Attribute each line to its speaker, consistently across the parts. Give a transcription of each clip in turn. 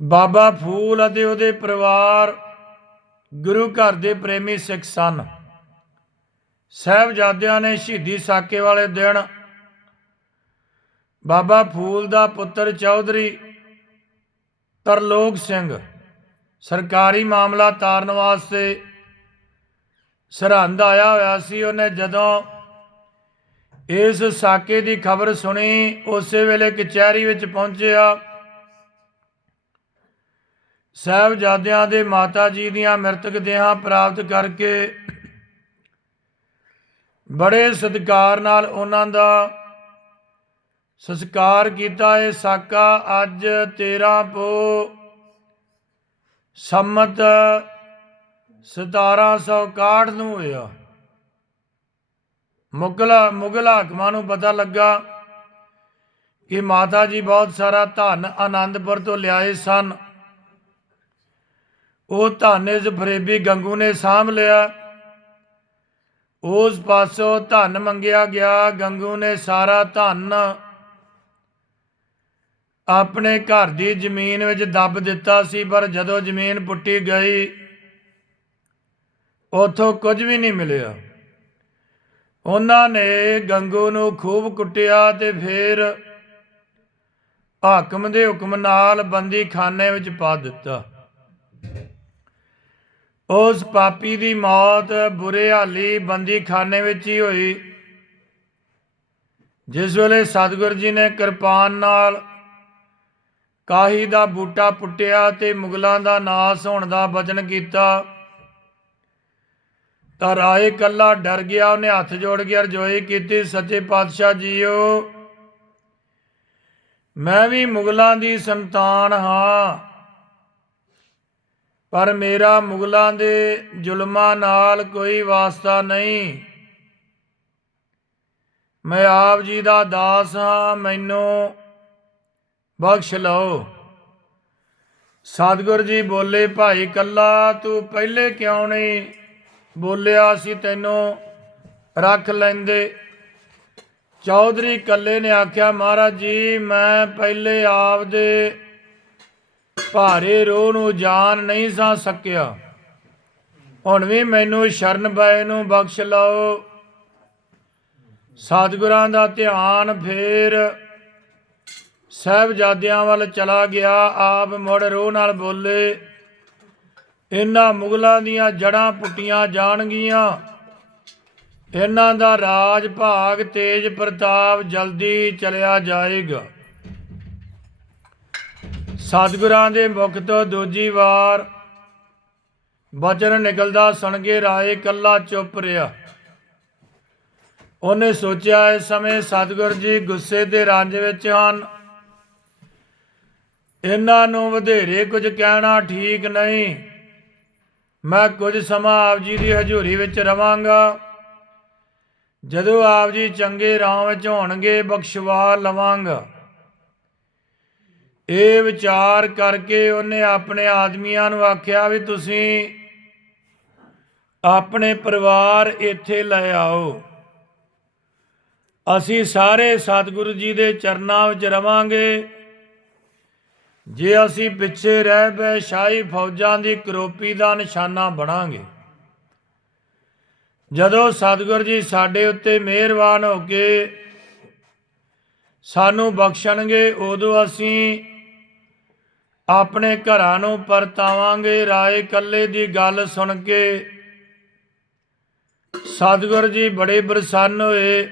Speaker 1: ਬਾਬਾ ਫੂਲ ਅਤੇ ਉਹਦੇ ਪਰਿਵਾਰ, ਗੁਰੂ ਘਰ ਦੇ ਪ੍ਰੇਮੀ ਸਿੱਖ ਸਨ। ਸਾਹਿਬਜ਼ਾਦਿਆਂ ਨੇ ਸ਼ਹੀਦੀ ਸਾਕੇ ਵਾਲੇ ਦਿਨ ਬਾਬਾ ਫੂਲ ਦਾ ਪੁੱਤਰ ਚੌਧਰੀ ਤਰਲੋਕ ਸਿੰਘ ਸਰਕਾਰੀ ਮਾਮਲਾ ਤਾਰਨ ਵਾਸਤੇ ਸਰਹੰਦ ਆਇਆ ਹੋਇਆ ਸੀ। ਉਹਨੇ ਜਦੋਂ ਇਸ ਸਾਕੇ ਦੀ ਖਬਰ ਸੁਣੀ, ਉਸੇ ਵੇਲੇ ਕਚਹਿਰੀ ਵਿੱਚ ਪਹੁੰਚਿਆ। ਸਾਹਿਬਜ਼ਾਦਿਆਂ ਦੇ ਮਾਤਾ ਜੀ ਦੀਆਂ ਮ੍ਰਿਤਕ ਦੇਹਾਂ ਪ੍ਰਾਪਤ ਕਰਕੇ ਬੜੇ ਸਤਿਕਾਰ ਨਾਲ ਉਹਨਾਂ ਦਾ ਸੰਸਕਾਰ ਕੀਤਾ। ਇਹ ਸਾਕਾ ਅੱਜ 13 ਪੋ ਸੰਮਤ 1761 ਨੂੰ ਹੋਇਆ। ਮੁਗਲ ਮੁਗਲ ਹਾਕਮਾਂ ਨੂੰ ਪਤਾ ਲੱਗਾ ਕਿ ਮਾਤਾ ਜੀ ਬਹੁਤ ਸਾਰਾ ਧਨ ਆਨੰਦਪੁਰ ਤੋਂ ਲਿਆਏ ਸਨ। ਉਹ ਧਨ ਇਸ ਫਰੇਬੀ ਗੰਗੂ ਨੇ ਸਾਂਭ ਲਿਆ। ਉਸ ਪਾਸੋਂ ਧਨ ਮੰਗਿਆ ਗਿਆ, ਗੰਗੂ ਨੇ ਸਾਰਾ ਧਨ ਆਪਣੇ ਘਰ ਦੀ ਜ਼ਮੀਨ ਵਿੱਚ ਦੱਬ ਦਿੱਤਾ ਸੀ, ਪਰ ਜਦੋਂ ਜ਼ਮੀਨ ਪੁੱਟੀ ਗਈ, ਉਥੋਂ ਕੁਝ ਵੀ ਨਹੀਂ ਮਿਲਿਆ। ਉਹਨਾਂ ਨੇ ਗੰਗੂ ਨੂੰ ਖੂਬ ਕੁੱਟਿਆ ਤੇ ਫਿਰ ਹਾਕਮ ਦੇ ਹੁਕਮ ਨਾਲ ਬੰਦੀ ਖਾਨੇ ਵਿੱਚ ਪਾ ਦਿੱਤਾ। ਉਸ ਪਾਪੀ ਦੀ ਮੌਤ ਬੁਰੇ ਹਾਲੀ ਬੰਦੀ ਖਾਨੇ ਵਿੱਚ ਹੀ ਹੋਈ। ਜਿਸ ਵੇਲੇ ਸਤਿਗੁਰ ਜੀ ਨੇ ਕਿਰਪਾਨ ਨਾਲ ਕਾਹੀ ਦਾ ਬੂਟਾ ਪੁੱਟਿਆ ਤੇ ਮੁਗਲਾਂ ਦਾ ਨਾਸ ਹੋਣ ਦਾ ਵਚਨ ਕੀਤਾ, ਤਾਂ ਰਾਏ ਕੱਲਾ ਡਰ ਗਿਆ, ਉਹਨੇ ਹੱਥ ਜੋੜ ਕੇ ਅਰਜ਼ੋਈ ਕੀਤੀ, ਸੱਚੇ ਪਾਤਸ਼ਾਹ ਜੀਓ, ਮੈਂ ਵੀ ਮੁਗਲਾਂ ਦੀ ਸੰਤਾਨ ਹਾਂ। ਪਰ ਮੇਰਾ ਮੁਗਲਾਂ ਦੇ ਜ਼ੁਲਮਾਂ ਨਾਲ ਕੋਈ ਵਾਸਤਾ ਨਹੀਂ। ਮੈਂ ਆਪ ਜੀ ਦਾ ਦਾਸ ਹਾਂ, ਮੈਨੂੰ ਬਖਸ਼ ਲਓ। ਸਤਿਗੁਰ ਜੀ ਬੋਲੇ, ਭਾਈ ਕੱਲਾ, ਤੂੰ ਪਹਿਲੇ ਕਿਉਂ ਨਹੀਂ ਬੋਲਿਆ ਸੀ? ਤੈਨੂੰ ਰੱਖ ਲੈਂਦੇ। ਚੌਧਰੀ ਕੱਲੇ ਨੇ ਆਖਿਆ, ਮਹਾਰਾਜ ਜੀ, ਮੈਂ ਪਹਿਲੇ ਆਪ ਦੇ ਭਾਰੇ ਰੋਹ ਨੂੰ ਜਾਣ ਨਹੀਂ ਸਾ ਸਕਿਆ। ਹੁਣ ਵੀ ਮੈਨੂੰ ਸ਼ਰਨ ਪਏ ਨੂੰ ਬਖਸ਼ ਲਓ। ਸਤਿਗੁਰਾਂ ਦਾ ਧਿਆਨ ਫੇਰ ਸਾਹਿਬਜ਼ਾਦਿਆਂ ਵੱਲ ਚਲਾ ਗਿਆ, ਆਪ ਮੁੜ ਰੋਹ ਨਾਲ ਬੋਲੇ। ਇਹਨਾਂ ਮੁਗਲਾਂ ਦੀਆਂ ਜੜਾਂ ਪੁੱਟੀਆਂ ਜਾਣਗੀਆਂ। ਇਹਨਾਂ ਦਾ ਰਾਜ ਭਾਗ ਤੇਜ ਪ੍ਰਤਾਪ ਜਲਦੀ ਚਲਿਆ ਜਾਏਗਾ। ਸਤਿਗੁਰਾਂ ਦੇ ਮੁਖ ਤੋਂ ਦੂਜੀ ਵਾਰ। ਬਚਨ ਨਿਕਲਦਾ ਸੁਣ ਕੇ ਰਾਏ ਕੱਲਾ ਚੁੱਪ ਰਿਹਾ। ਉਹਨੇ ਸੋਚਿਆ ਇਸ ਸਮੇਂ ਸਤਿਗੁਰ ਜੀ ਗੁੱਸੇ ਦੇ ਰੰਜ ਵਿੱਚ ਹਨ। ਇਹਨਾਂ ਨੂੰ ਵਧੇਰੇ ਕੁਝ ਕਹਿਣਾ ਠੀਕ ਨਹੀਂ। ਮੈਂ ਕੁਝ ਸਮਾਂ ਆਪ ਜੀ ਦੀ ਹਜ਼ੂਰੀ ਵਿੱਚ ਰਵਾਂਗਾ। ਜਦੋਂ ਆਪ ਜੀ ਚੰਗੇ ਰਾਹ ਵਿੱਚ ਹੋਣਗੇ, ਬਖਸ਼ਵਾ ਲਵਾਂਗਾ। ਇਹ ਵਿਚਾਰ ਕਰਕੇ ਉਹਨੇ ਆਪਣੇ ਆਦਮੀਆਂ ਨੂੰ ਆਖਿਆ ਵੀ ਤੁਸੀਂ ਆਪਣੇ ਪਰਿਵਾਰ ਇੱਥੇ ਲੈ ਆਓ। ਅਸੀਂ ਸਾਰੇ ਸਤਿਗੁਰੂ ਜੀ ਦੇ ਚਰਨਾਂ ਵਿੱਚ ਰਵਾਂਗੇ। ਜੇ ਅਸੀਂ ਪਿੱਛੇ ਰਹਿ ਬੈ ਸ਼ਾਹੀ ਫੌਜਾਂ ਦੀ ਕਰੋਪੀ ਦਾ ਨਿਸ਼ਾਨਾ ਬਣਾਂਗੇ। ਜਦੋਂ ਸਤਿਗੁਰ ਜੀ ਸਾਡੇ ਉੱਤੇ ਮਿਹਰਬਾਨ ਹੋ ਕੇ ਸਾਨੂੰ ਬਖਸ਼ਣਗੇ, ਉਦੋਂ ਅਸੀਂ ਆਪਣੇ ਘਰਾਂ ਨੂੰ ਪਰਤਾਵਾਂਗੇ, ਰਾਏ ਕੱਲੇ ਦੀ ਗੱਲ ਸੁਣ ਕੇ। ਸਤਿਗੁਰ ਜੀ ਬੜੇ ਪ੍ਰਸੰਨ ਹੋਏ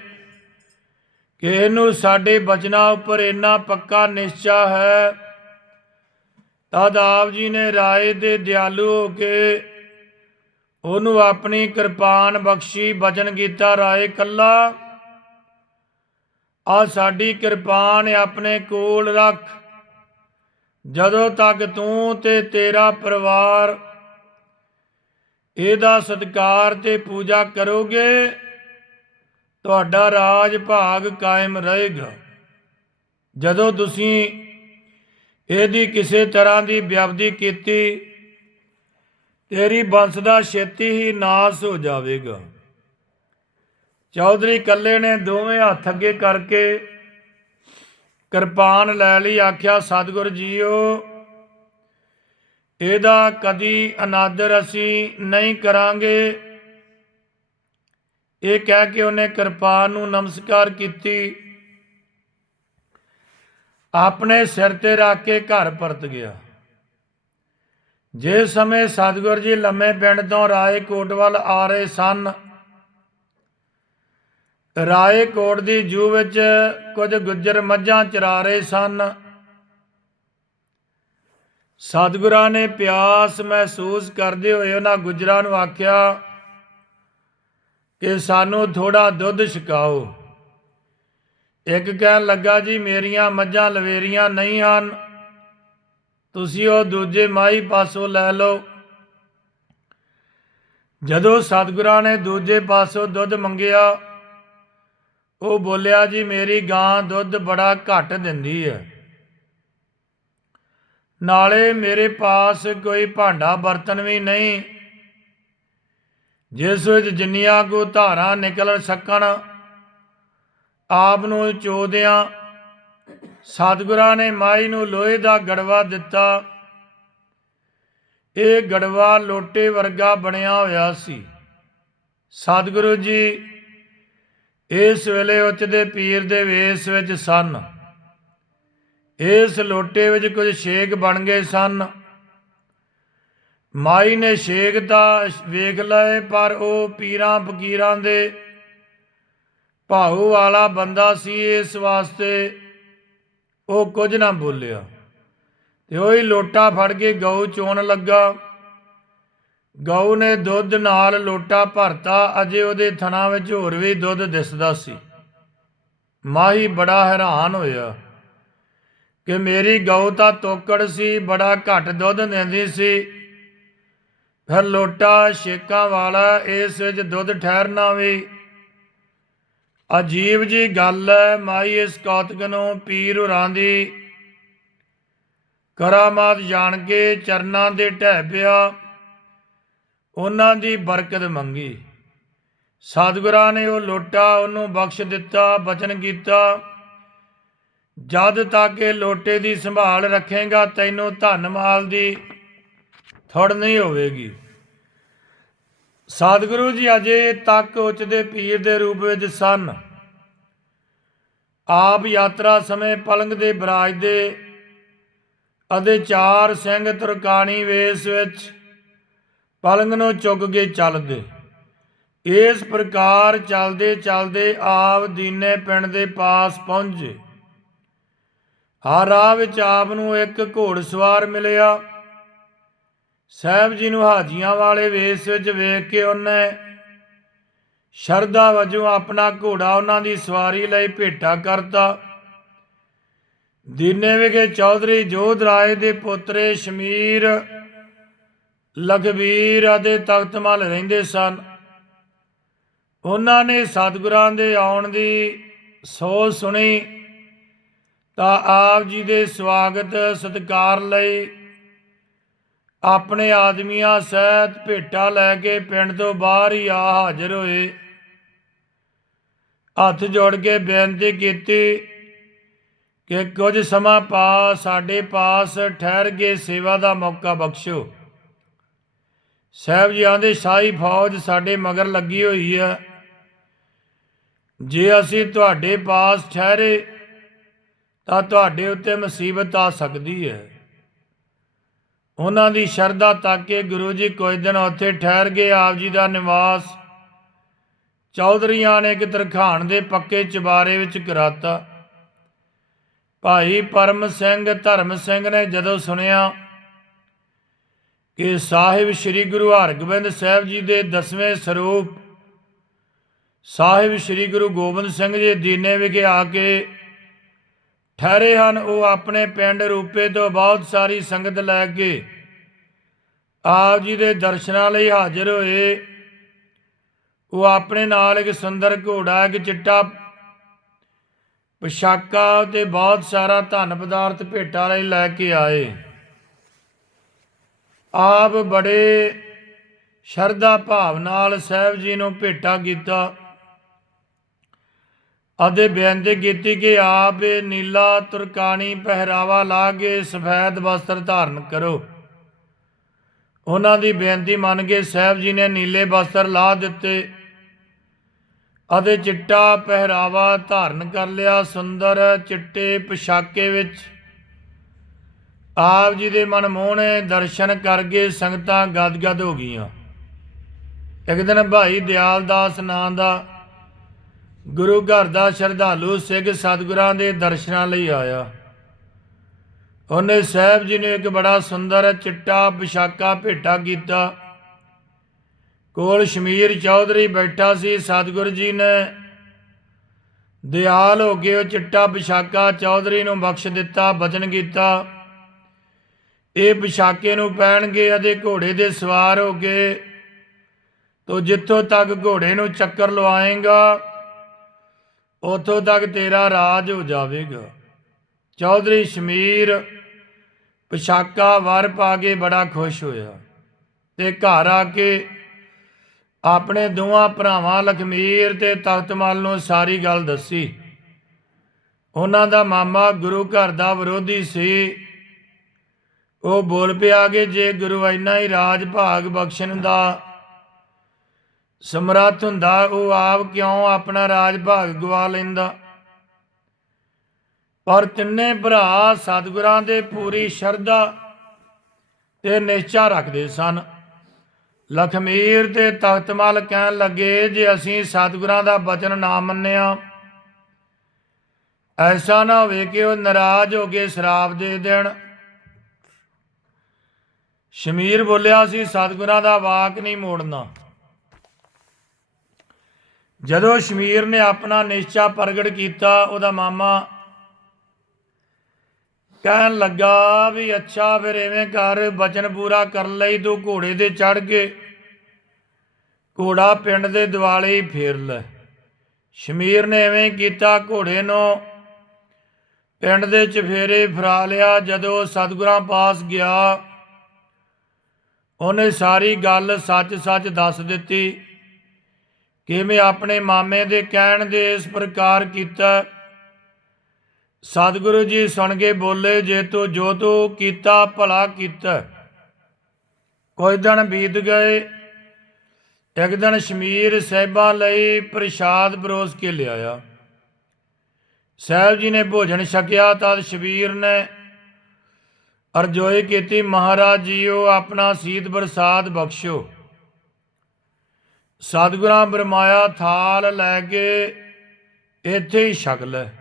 Speaker 1: ਕਿ ਇਹਨੂੰ ਸਾਡੇ ਬਚਨਾਂ ਉੱਪਰ ਇੰਨਾ ਪੱਕਾ ਨਿਸ਼ਚਾ ਹੈ। ਤਦ ਆਪ ਜੀ ਨੇ ਰਾਏ ਦੇ ਦਿਆਲੂ ਹੋ ਕੇ ਉਹਨੂੰ ਆਪਣੀ ਕਿਰਪਾਨ ਬਖਸ਼ੀ, ਬਚਨ ਕੀਤਾ, ਰਾਏ ਕੱਲਾ ਆ ਸਾਡੀ ਕਿਰਪਾਨ ਆਪਣੇ ਕੋਲ ਰੱਖ। ਜਦੋਂ ਤੱਕ ਤੂੰ ਤੇ ਤੇਰਾ ਪਰਿਵਾਰ ਇਹਦਾ ਸਤਿਕਾਰ ਤੇ ਪੂਜਾ ਕਰੋਗੇ, ਤੁਹਾਡਾ ਰਾਜ ਭਾਗ ਕਾਇਮ ਰਹੇਗਾ। ਜਦੋਂ ਤੁਸੀਂ ਇਹਦੀ ਕਿਸੇ ਤਰ੍ਹਾਂ ਦੀ ਵਿਅਬਦੀ ਕੀਤੀ, ਤੇਰੀ ਬੰਸ ਦਾ ਛੇਤੀ ਹੀ ਨਾਸ ਹੋ ਜਾਵੇਗਾ। ਚੌਧਰੀ ਕੱਲੇ ਨੇ ਦੋਵੇਂ ਹੱਥ ਅੱਗੇ ਕਰਕੇ ਕਿਰਪਾਨ ਲੈ ਲਈ, ਆਖਿਆ, ਸਤਿਗੁਰ ਜੀਓ, ਇਹਦਾ ਕਦੀ ਅਨਾਦਰ ਅਸੀਂ ਨਹੀਂ ਕਰਾਂਗੇ। ਇਹ ਕਹਿ ਕੇ ਉਹਨੇ ਕਿਰਪਾਨ ਨੂੰ ਨਮਸਕਾਰ ਕੀਤੀ। ਆਪਣੇ ਸਿਰ ਤੇ ਰੱਖ ਕੇ ਘਰ ਪਰਤ ਗਿਆ। ਜੇ ਸਮੇਂ ਸਤਿਗੁਰ ਜੀ ਲੰਮੇ ਪਿੰਡ ਤੋਂ ਰਾਏ ਕੋਟ ਵੱਲ ਆ ਰਹੇ ਸਨ ਰਾਏਕੋਟ ਦੀ ਜੂ ਵਿੱਚ ਕੁਝ ਗੁੱਜਰ ਮੱਝਾਂ ਚਰਾ ਰਹੇ ਸਨ। ਸਤਿਗੁਰਾਂ ਨੇ ਪਿਆਸ ਮਹਿਸੂਸ ਕਰਦੇ ਹੋਏ ਉਹਨਾਂ ਗੁੱਜਰਾਂ ਨੂੰ ਆਖਿਆ ਕਿ ਸਾਨੂੰ ਥੋੜਾ ਦੁੱਧ ਛਕਾਓ। ਇੱਕ ਕਹਿਣ ਲੱਗਾ, ਜੀ, ਮੇਰੀਆਂ ਮੱਝਾਂ ਲਵੇਰੀਆਂ ਨਹੀਂ ਹਨ। ਤੁਸੀਂ ਉਹ ਦੂਜੇ ਮਾਈ ਪਾਸੋਂ ਲੈ ਲਓ। ਜਦੋਂ ਸਤਿਗੁਰਾਂ ਨੇ ਦੂਜੇ ਪਾਸੋਂ ਦੁੱਧ ਮੰਗਿਆ ਉਹ ਬੋਲਿਆ, ਜੀ, ਮੇਰੀ ਗਾਂ ਦੁੱਧ ਬੜਾ ਘੱਟ ਦਿੰਦੀ ਹੈ ਨਾਲੇ ਮੇਰੇ ਪਾਸ ਕੋਈ ਭਾਂਡਾ ਬਰਤਨ ਵੀ ਨਹੀਂ। ਜਿਸ ਵਿੱਚ ਜਿੰਨੀਆਂ ਕੋ ਧਾਰਾਂ ਨਿਕਲ ਸਕਣ, ਆਪ ਨੂੰ ਚੋਦਿਆਂ, ਸਤਿਗੁਰਾਂ ਨੇ ਮਾਈ ਨੂੰ ਲੋਹੇ ਦਾ ਗੜਵਾ ਦਿੱਤਾ। ਇਹ ਗੜਵਾ ਲੋਟੇ ਵਰਗਾ ਬਣਿਆ ਹੋਇਆ ਸੀ। ਸਤਿਗੁਰੂ ਜੀ ਇਸ ਵੇਲੇ ਉੱਚ ਦੇ ਪੀਰ ਦੇ ਵੇਸ ਵਿੱਚ ਸਨ। ਇਸ ਲੋਟੇ ਵਿੱਚ ਕੁਝ ਛੇਕ ਬਣ ਗਏ ਸਨ। ਮਾਈ ਨੇ ਛੇਕ ਤਾਂ ਵੇਖ ਲਏ, ਪਰ ਉਹ ਪੀਰਾਂ ਫਕੀਰਾਂ ਦੇ ਭਾਉ ਵਾਲਾ ਬੰਦਾ ਸੀ। ਇਸ ਵਾਸਤੇ ਉਹ ਕੁਝ ਨਾ ਬੋਲਿਆ। ਤੇ ਉਹੀ ਲੋਟਾ ਫੜ ਕੇ ਗਊ ਚੋਣ ਲੱਗਾ। ਗਊ ਨੇ ਦੁੱਧ ਨਾਲ ਲੋਟਾ ਭਰਤਾ, ਅਜੇ ਉਹਦੇ ਥਣਾ ਵਿੱਚ ਹੋਰ ਵੀ ਦੁੱਧ ਦਿਸਦਾ ਸੀ। ਮਾਹੀ ਬੜਾ ਹੈਰਾਨ ਹੋਇਆ ਕਿ ਮੇਰੀ ਗਊ ਤਾਂ ਤੋਕੜ ਸੀ, ਬੜਾ ਘੱਟ ਦੁੱਧ ਦਿੰਦੀ ਸੀ। ਫਿਰ ਲੋਟਾ, ਛੇਕਾਂ ਵਾਲਾ, ਇਸ ਵਿੱਚ ਦੁੱਧ ਠਹਿਰਨਾ ਵੀ ਅਜੀਬ ਜੀ ਗੱਲ ਹੈ। ਮਾਈ ਇਸ ਕੌਤਕ ਨੂੰ ਪੀਰ ਹੋਰਾਂ ਦੀ ਕਰਾਮਾਤ ਜਾਣ ਕੇ ਚਰਨਾਂ ਦੇ ਢਹਿ ਪਿਆ। ਉਹਨਾਂ ਦੀ ਬਰਕਤ ਮੰਗੀ। ਸਤਿਗੁਰਾਂ ਨੇ ਉਹ ਲੋਟਾ, ਉਹਨੂੰ ਬਖਸ਼ ਦਿੱਤਾ, ਬਚਨ ਕੀਤਾ। ਜਦ ਤੱਕ ਇਹ ਲੋਟੇ ਦੀ ਸੰਭਾਲ ਰੱਖੇਗਾ, ਤੈਨੂੰ ਧਨ ਮਾਲ ਦੀ ਥੜ ਨਹੀਂ ਹੋਵੇਗੀ। ਸਤਿਗੁਰੂ ਜੀ ਅਜੇ ਤੱਕ ਉੱਚ ਦੇ ਪੀਰ ਦੇ ਰੂਪ ਵਿੱਚ ਸਨ। ਆਪ ਯਾਤਰਾ ਸਮੇਂ ਪਲੰਗ ਦੇ ਬਰਾਜ ਦੇ ਅਤੇ ਚਾਰ ਸਿੰਘ ਤੁਰਕਾਣੀ ਵੇਸ ਵਿੱਚ ਪਲੰਗ ਨੂੰ ਚੁੱਕ ਕੇ ਚੱਲਦੇ। ਇਸ ਪ੍ਰਕਾਰ ਚੱਲਦੇ ਚੱਲਦੇ ਆਪ ਦੀਨੇ ਪਿੰਡ ਦੇ ਪਾਸ ਪਹੁੰਚੇ। ਹਰ ਰਾਹ ਵਿੱਚ ਆਪ ਨੂੰ ਇੱਕ ਘੋੜਸਵਾਰ ਮਿਲਿਆ। ਸਾਹਿਬ ਜੀ ਨੂੰ ਹਾਜੀਆਂ ਵਾਲੇ ਵੇਸ ਵਿੱਚ ਵੇਖ ਕੇ ਉਹਨੇ ਸ਼ਰਧਾ ਵਜੋਂ ਆਪਣਾ ਘੋੜਾ ਉਹਨਾਂ ਦੀ ਸਵਾਰੀ ਲਈ ਭੇਟਾ ਕਰਤਾ। ਦੀਨੇ ਵਿਖੇ ਚੌਧਰੀ ਜੋਧ ਰਾਏ ਦੇ ਪੁੱਤਰੇ ਸ਼ਮੀਰ ਲਖਬੀਰ ਅਤੇ ਤਖਤਮਲ ਰਹਿੰਦੇ ਸਨ। ਉਹਨਾਂ ਨੇ ਸਤਿਗੁਰਾਂ ਦੇ ਆਉਣ ਦੀ ਸੋਚ ਸੁਣੀ ਤਾਂ ਆਪ ਜੀ ਦੇ ਸਵਾਗਤ, ਸਤਿਕਾਰ ਲਈ ਆਪਣੇ ਆਦਮੀਆਂ ਸਹਿਤ ਭੇਟਾ ਲੈ ਕੇ ਪਿੰਡ ਤੋਂ ਬਾਹਰ ਹੀ ਆ ਹਾਜ਼ਰ ਹੋਏ। ਹੱਥ ਜੋੜ ਕੇ ਬੇਨਤੀ ਕੀਤੀ ਕਿ ਕੁਝ ਸਮਾਂ ਪਾ ਸਾਡੇ ਪਾਸ ਠਹਿਰ ਕੇ ਸੇਵਾ ਦਾ ਮੌਕਾ ਬਖਸ਼ੋ। ਸਾਹਿਬ ਜੀ ਆਂਦੇ ਸ਼ਾਹੀ ਫੌਜ ਸਾਡੇ ਮਗਰ ਲੱਗੀ ਹੋਈ ਹੈ ਜੇ ਅਸੀਂ ਤੁਹਾਡੇ ਪਾਸ ਠਹਿਰੇ, ਤਾਂ ਤੁਹਾਡੇ ਉੱਤੇ ਮੁਸੀਬਤ ਆ ਸਕਦੀ ਹੈ। ਉਹਨਾਂ ਦੀ ਸ਼ਰਧਾ ਤੱਕ ਕੇ ਗੁਰੂ ਜੀ ਕੁਝ ਦਿਨ ਉੱਥੇ ਠਹਿਰ ਗਏ, ਆਪ ਜੀ ਦਾ ਨਿਵਾਸ ਚੌਧਰੀਆਂ ਨੇ ਇੱਕ ਤਰਖਾਣ ਦੇ ਪੱਕੇ ਚਬਾਰੇ ਵਿੱਚ ਕਰਾਤਾ। ਭਾਈ ਪਰਮ ਸਿੰਘ, ਧਰਮ ਸਿੰਘ ਨੇ ਜਦੋਂ ਸੁਣਿਆ ਕਿ ਸਾਹਿਬ ਸ੍ਰੀ ਗੁਰੂ ਹਰਗੋਬਿੰਦ ਸਾਹਿਬ ਜੀ ਦੇ ਦਸਵੇਂ ਸਰੂਪ ਸਾਹਿਬ ਸ੍ਰੀ ਗੁਰੂ ਗੋਬਿੰਦ ਸਿੰਘ ਜੀ ਦੀਨੇ ਵਿਖੇ ਆ ਕੇ ਠਹਿਰੇ ਹਨ। ਉਹ ਆਪਣੇ ਪਿੰਡ ਰੂਪੇ ਤੋਂ ਬਹੁਤ ਸਾਰੀ ਸੰਗਤ ਲੈ ਕੇ ਆਪ ਜੀ ਦੇ ਦਰਸ਼ਨਾਂ ਲਈ ਹਾਜ਼ਰ ਹੋਏ। ਉਹ ਆਪਣੇ ਨਾਲ ਇੱਕ ਸੁੰਦਰ ਘੋੜਾ, ਇੱਕ ਚਿੱਟਾ ਪੋਸ਼ਾਕਾ ਤੇ ਬਹੁਤ ਸਾਰਾ ਧਨ ਪਦਾਰਥ ਭੇਟਾ ਲਈ ਲੈ ਕੇ ਆਏ। ਆਪ ਬੜੇ ਸ਼ਰਧਾ ਭਾਵ ਨਾਲ ਸਾਹਿਬ ਜੀ ਨੂੰ ਭੇਟਾ ਕੀਤਾ। ਅਤੇ ਬੇਨਤੀ ਕੀਤੀ ਕਿ ਆਪ ਇਹ ਨੀਲਾ ਤੁਰਕਾਣੀ ਪਹਿਰਾਵਾ ਲਾ ਕੇ ਸਫੈਦ ਵਸਤਰ ਧਾਰਨ ਕਰੋ। ਉਹਨਾਂ ਦੀ ਬੇਨਤੀ ਮੰਨ ਕੇ ਸਾਹਿਬ ਜੀ ਨੇ ਨੀਲੇ ਵਸਤਰ ਲਾ ਦਿੱਤੇ ਅਤੇ ਚਿੱਟਾ ਪਹਿਰਾਵਾ ਧਾਰਨ ਕਰ ਲਿਆ। ਸੁੰਦਰ ਚਿੱਟੇ ਪੋਸ਼ਾਕੇ ਵਿੱਚ ਆਪ ਜੀ ਦੇ ਮਨਮੋਹਣੇ ਦਰਸ਼ਨ ਕਰਕੇ ਸੰਗਤਾਂ ਗਦਗਦ ਹੋ ਗਈਆਂ। ਇੱਕ ਦਿਨ ਭਾਈ ਦਿਆਲ ਦਾਸ ਨਾਂ ਦਾ ਗੁਰੂ ਘਰ ਦਾ ਸ਼ਰਧਾਲੂ ਸਿੱਖ ਸਤਿਗੁਰਾਂ ਦੇ ਦਰਸ਼ਨਾਂ ਲਈ ਆਇਆ। ਉਹਨੇ ਸਾਹਿਬ ਜੀ ਨੂੰ ਇੱਕ ਬੜਾ ਸੁੰਦਰ ਚਿੱਟਾ ਪੋਸ਼ਾਕਾ ਭੇਟਾ ਕੀਤਾ। ਕੋਲ ਸ਼ਮੀਰ ਚੌਧਰੀ ਬੈਠਾ ਸੀ, ਸਤਿਗੁਰੂ ਜੀ ਨੇ ਦਿਆਲ ਹੋ ਕੇ ਉਹ ਚਿੱਟਾ ਪੋਸ਼ਾਕਾ ਚੌਧਰੀ ਨੂੰ ਬਖਸ਼ ਦਿੱਤਾ, ਬਚਨ ਕੀਤਾ। ਇਹ ਪੋਸ਼ਾਕੇ ਨੂੰ ਪੈਣਗੇ ਅਤੇ ਘੋੜੇ ਦੇ ਸਵਾਰ ਹੋ ਕੇ ਤੋ ਜਿੱਥੋਂ ਤੱਕ ਘੋੜੇ ਨੂੰ ਚੱਕਰ ਲਵਾਏਗਾ, ਉਥੋਂ ਤੱਕ ਤੇਰਾ ਰਾਜ ਹੋ ਜਾਵੇਗਾ। ਚੌਧਰੀ ਸ਼ਮੀਰ ਪੋਸ਼ਾਕਾ ਵਰ ਪਾ ਕੇ ਬੜਾ ਖੁਸ਼ ਹੋਇਆ ਤੇ ਘਰ ਆ ਕੇ ਆਪਣੇ ਦੋਵਾਂ ਭਰਾਵਾਂ ਲਖਮੀਰ ਤੇ ਤਖਤਮਲ ਨੂੰ ਸਾਰੀ ਗੱਲ ਦੱਸੀ। ਉਹਨਾਂ ਦਾ ਮਾਮਾ ਗੁਰੂ ਘਰ ਦਾ ਵਿਰੋਧੀ ਸੀ। ਉਹ ਬੋਲ ਪਿਆ ਕਿ ਜੇ ਗੁਰੂ ਇੰਨਾ ਹੀ ਰਾਜ ਭਾਗ ਬਖਸ਼ਣ ਦਾ ਸਮਰੱਥ ਹੁੰਦਾ, ਉਹ ਆਪ ਕਿਉਂ ਆਪਣਾ ਰਾਜ ਭਾਗ ਗਵਾ ਲੈਂਦਾ? ਪਰ ਤਿੰਨੇ ਭਰਾ ਸਤਿਗੁਰਾਂ ਦੇ ਪੂਰੀ ਸ਼ਰਧਾ ਤੇ ਨਿਸ਼ਚਾ ਰੱਖਦੇ ਸਨ। ਲਖਮੀਰ ਤੇ ਤਖਤਮਲ ਕਹਿਣ ਲੱਗੇ ਜੇ ਅਸੀਂ ਸਤਿਗੁਰਾਂ ਦਾ ਬਚਨ ਨਾ ਮੰਨਿਆ, ਐਸਾ ਨਾ ਹੋਵੇ ਕਿ ਉਹ ਨਾਰਾਜ਼ ਹੋ ਕੇ ਸ਼ਰਾਪ ਦੇ ਦੇਣ। ਸ਼ਮੀਰ ਬੋਲਿਆ ਸੀ, ਸਤਿਗੁਰਾਂ ਦਾ ਵਾਕ ਨਹੀਂ ਮੋੜਨਾ। ਜਦੋਂ ਸ਼ਮੀਰ ਨੇ ਆਪਣਾ ਨਿਸ਼ਚਾ ਪ੍ਰਗਟ ਕੀਤਾ, ਉਹਦਾ ਮਾਮਾ ਕਹਿਣ ਲੱਗਾ ਵੀ ਅੱਛਾ, ਫਿਰ ਐਵੇਂ ਕਰ, ਬਚਨ ਪੂਰਾ ਕਰ ਲਈ, ਤੂੰ ਘੋੜੇ ਤੇ ਚੜ ਕੇ ਘੋੜਾ ਪਿੰਡ ਦੇ ਦਿਵਾਲੇ ਹੀ ਫੇਰ ਲੈ। ਸ਼ਮੀਰ ਨੇ ਐਵੇਂ ਕੀਤਾ, ਘੋੜੇ ਨੂੰ ਪਿੰਡ ਦੇ ਚਫੇਰੇ ਫਰਾ ਲਿਆ। ਜਦੋਂ ਸਤਿਗੁਰਾਂ ਪਾਸ ਗਿਆ ਉਹਨੇ ਸਾਰੀ ਗੱਲ ਸੱਚ-ਸੱਚ ਦੱਸ ਦਿੱਤੀ। ਕਿਵੇਂ ਆਪਣੇ ਮਾਮੇ ਦੇ ਕਹਿਣ ਦੇ ਇਸ ਪ੍ਰਕਾਰ ਕੀਤਾ? ਸਤਿਗੁਰੂ ਜੀ ਸੁਣ ਕੇ ਬੋਲੇ, ਜੇ ਤੂੰ ਜੋ ਤੂੰ ਕੀਤਾ, ਭਲਾ ਕੀਤਾ। ਕੋਈ ਦਿਨ ਬੀਤ ਗਏ। ਇੱਕ ਦਿਨ ਸ਼ਮੀਰ ਸਹਿਬਾਂ ਲਈ ਪ੍ਰਸ਼ਾਦ ਬਰੋਸ ਕੇ ਲਿਆਇਆ। ਸਾਹਿਬ ਜੀ ਨੇ ਭੋਜਨ ਛਕਿਆ ਤਦ ਸ਼ਬੀਰ ਨੇ ਅਰਜੋਏ ਕੀਤੀ ਮਹਾਰਾਜ ਜੀਓ, ਆਪਣਾ ਸੀਤ ਪ੍ਰਸਾਦ ਬਖਸ਼ੋ ਸਤਿਗੁਰਾਂ ਬਰਮਾਇਆ ਥਾਲ ਲੈ ਕੇ ਇੱਥੇ ਹੀ ਛਕ ਹੈ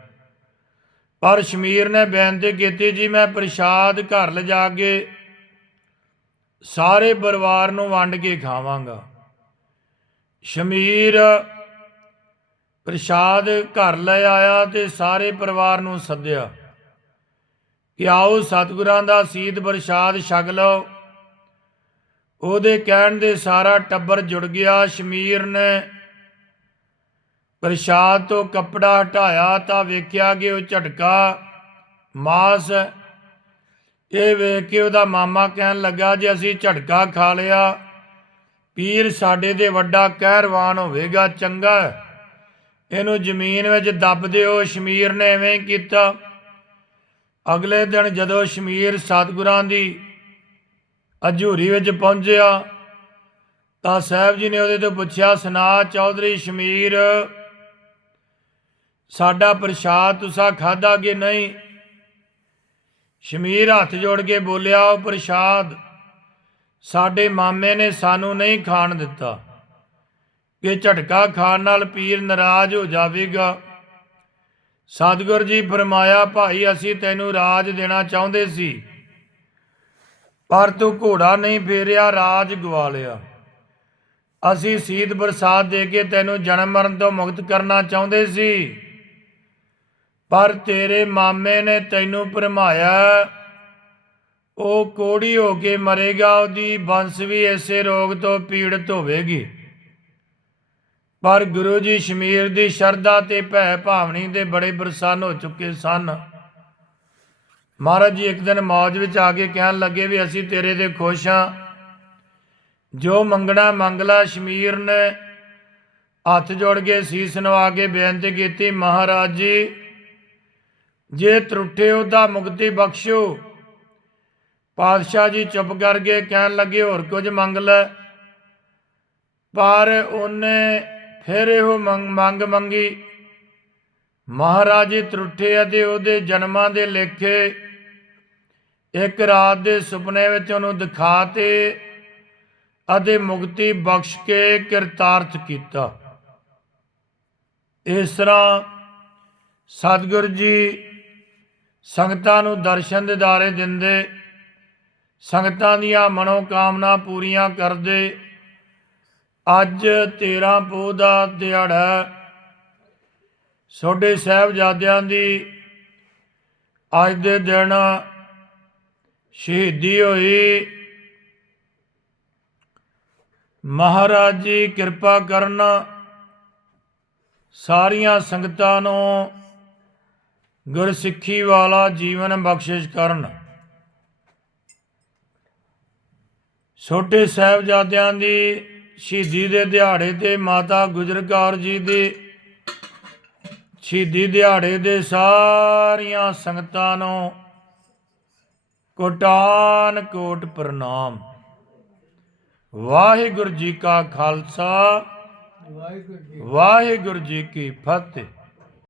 Speaker 1: ਪਰ ਸ਼ਮੀਰ ਨੇ ਬੇਨਤੀ ਕੀਤੀ, ਜੀ ਮੈਂ ਪ੍ਰਸ਼ਾਦ ਘਰ ਲਿਜਾ ਕੇ ਸਾਰੇ ਪਰਿਵਾਰ ਨੂੰ ਵੰਡ ਕੇ ਖਾਵਾਂਗਾ। ਸ਼ਮੀਰ ਪ੍ਰਸ਼ਾਦ ਘਰ ਲੈ ਆਇਆ ਤੇ ਸਾਰੇ ਪਰਿਵਾਰ ਨੂੰ ਸੱਦਿਆ। ਕਿ ਆਓ ਸਤਿਗੁਰਾਂ ਦਾ ਸੀਤ ਪ੍ਰਸ਼ਾਦ ਛਕ ਲਓ। ਉਹਦੇ ਕਹਿਣ ਦੇ ਸਾਰਾ ਟੱਬਰ ਜੁੜ ਗਿਆ, ਸ਼ਮੀਰ ਨੇ ਪ੍ਰਸ਼ਾਦ ਤੋਂ ਕੱਪੜਾ ਹਟਾਇਆ ਤਾਂ ਵੇਖਿਆ ਕਿ ਉਹ ਝਟਕਾ, ਮਾਸ। ਇਹ ਵੇਖ ਕੇ ਉਹਦਾ ਮਾਮਾ ਕਹਿਣ ਲੱਗਾ, ਜੇ ਅਸੀਂ ਝਟਕਾ ਖਾ ਲਿਆ, ਪੀਰ ਸਾਡੇ ਦੇ ਵੱਡਾ ਕਹਿਰਵਾਨ ਹੋਵੇਗਾ, ਚੰਗਾ। ਇਹਨੂੰ ਜ਼ਮੀਨ ਵਿੱਚ ਦੱਬ ਦਿਓ, ਸ਼ਮੀਰ ਨੇ ਐਵੇਂ ਕੀਤਾ। ਅਗਲੇ ਦਿਨ ਜਦੋਂ ਸ਼ਮੀਰ ਸਤਿਗੁਰਾਂ ਦੀ ਅਜੂਰੀ ਵਿੱਚ ਪਹੁੰਚਿਆ, ਤਾਂ ਸਾਹਿਬ ਜੀ ਨੇ ਉਹਦੇ ਤੋਂ ਪੁੱਛਿਆ ਸੁਨਾ ਚੌਧਰੀ ਸ਼ਮੀਰ, ਸਾਡਾ ਪ੍ਰਸ਼ਾਦ ਤੁਸੀਂ ਖਾਦਾ ਕਿ ਨਹੀਂ? ਸ਼ਮੀਰ ਹੱਥ ਜੋੜ ਕੇ ਬੋਲਿਆ, ਉਹ ਪ੍ਰਸ਼ਾਦ ਸਾਡੇ ਮਾਮੇ ਨੇ ਸਾਨੂੰ ਨਹੀਂ ਖਾਣ ਦਿੱਤਾ। ਕਿ ਝਟਕਾ ਖਾਣ ਨਾਲ ਪੀਰ ਨਾਰਾਜ਼ ਹੋ ਜਾਵੇਗਾ। ਸਤਿਗੁਰ ਜੀ ਫਰਮਾਇਆ, ਭਾਈ, ਅਸੀਂ ਤੈਨੂੰ ਰਾਜ ਦੇਣਾ ਚਾਹੁੰਦੇ ਸੀ, ਪਰ ਤੂੰ ਘੋੜਾ ਨਹੀਂ ਫੇਰਿਆ, ਰਾਜ ਗਵਾ ਲਿਆ। ਅਸੀਂ ਸੀਤ ਬਰਸਾਤ ਦੇ ਕੇ ਤੈਨੂੰ ਜਨਮ ਮਰਨ ਤੋਂ ਮੁਕਤ ਕਰਨਾ ਚਾਹੁੰਦੇ ਸੀ, ਪਰ ਤੇਰੇ ਮਾਮੇ ਨੇ ਤੈਨੂੰ ਭਰਮਾਇਆ। ਉਹ ਕੋੜੀ ਹੋ ਕੇ ਮਰੇਗਾ, ਉਹਦੀ ਬੰਸ ਵੀ ਇਸੇ ਰੋਗ ਤੋਂ ਪੀੜਤ ਹੋਵੇਗੀ। ਪਰ ਗੁਰੂ ਜੀ ਸ਼ਮੀਰ ਦੀ ਸ਼ਰਧਾ ਤੇ ਭੈ ਭਾਵਨੀ ਦੇ ਬੜੇ ਪ੍ਰਸੰਨ ਹੋ ਚੁੱਕੇ ਸਨ। ਮਹਾਰਾਜ ਜੀ ਇੱਕ ਦਿਨ ਮੌਜ ਵਿੱਚ ਆ ਕੇ ਕਹਿਣ ਲੱਗੇ ਵੀ ਅਸੀਂ ਤੇਰੇ ਦੇ ਖੁਸ਼ ਹਾਂ। ਜੋ ਮੰਗਣਾ ਮੰਗਲਾ ਸ਼ਮੀਰ ਨੇ ਹੱਥ ਜੋੜ ਕੇ ਸੀਸ ਨਵਾ ਕੇ ਬੇਨਤੀ ਕੀਤੀ, ਮਹਾਰਾਜ ਜੀ, ਜੇ ਤਰੁੱਠੇ ਉਹਦਾ ਮੁਕਤੀ ਬਖਸ਼ੋ ਪਾਤਸ਼ਾਹ ਜੀ ਚੁੱਪ ਕਰ ਗਏ ਕਹਿਣ ਲੱਗੇ, ਹੋਰ ਕੁਝ ਮੰਗ ਲੈ। ਪਰ ਉਹਨੇ ਫਿਰ ਇਹੋ ਮੰਗ ਮੰਗ ਮੰਗੀ। ਮਹਾਰਾਜੇ ਤਰੁੱਠੇ ਅਤੇ ਉਹਦੇ ਜਨਮਾਂ ਦੇ ਲੇਖੇ ਇੱਕ ਰਾਤ ਦੇ ਸੁਪਨੇ ਵਿੱਚ ਉਹਨੂੰ ਦਿਖਾਤੇ ਅਤੇ ਮੁਕਤੀ ਬਖਸ਼ ਕੇ ਕਿਰਤਾਰਥ ਕੀਤਾ। ਇਸ ਤਰ੍ਹਾਂ ਸਤਿਗੁਰੂ ਜੀ ਸੰਗਤਾਂ ਨੂੰ ਦਰਸ਼ਨ ਦਿਦਾਰੇ ਦਿੰਦੇ, ਸੰਗਤਾਂ ਦੀਆਂ ਮਨੋ ਕਾਮਨਾ ਪੂਰੀਆਂ ਕਰਦੇ ਅੱਜ 13 ਪੋਹ ਦਾ ਦਿਹਾੜਾ ਹੈ। ਛੋਡੇ ਸਾਹਿਬਜ਼ਾਦਿਆਂ ਦੀ ਅੱਜ ਦੇ ਦਿਨ ਸ਼ਹੀਦੀ ਹੋਈ ਮਹਾਰਾਜ ਜੀ ਕਿਰਪਾ ਕਰਨ ਸਾਰੀਆਂ ਸੰਗਤਾਂ ਨੂੰ ਗੁਰਸਿੱਖੀ ਵਾਲਾ ਜੀਵਨ ਬਖਸ਼ਿਸ਼ ਕਰਨ ਛੋਟੇ ਸਾਹਿਬਜ਼ਾਦਿਆਂ ਦੀ ਸ਼ਹੀਦੀ ਦੇ ਦਿਹਾੜੇ ਤੇ ਮਾਤਾ ਗੁਜਰ ਕੌਰ ਜੀ ਦੀ ਸ਼ਹੀਦੀ ਦਿਹਾੜੇ ਦੇ ਸਾਰੀਆਂ ਸੰਗਤਾਂ ਨੂੰ ਕੋਟਾਨ ਕੋਟ ਪ੍ਰਣਾਮ। ਵਾਹਿਗੁਰੂ ਜੀ ਕਾ ਖਾਲਸਾ
Speaker 2: ਵਾਹਿਗੁਰੂ ਜੀ
Speaker 1: ਵਾਹਿਗੁਰੂ ਜੀ ਕੀ ਫਤਿਹ।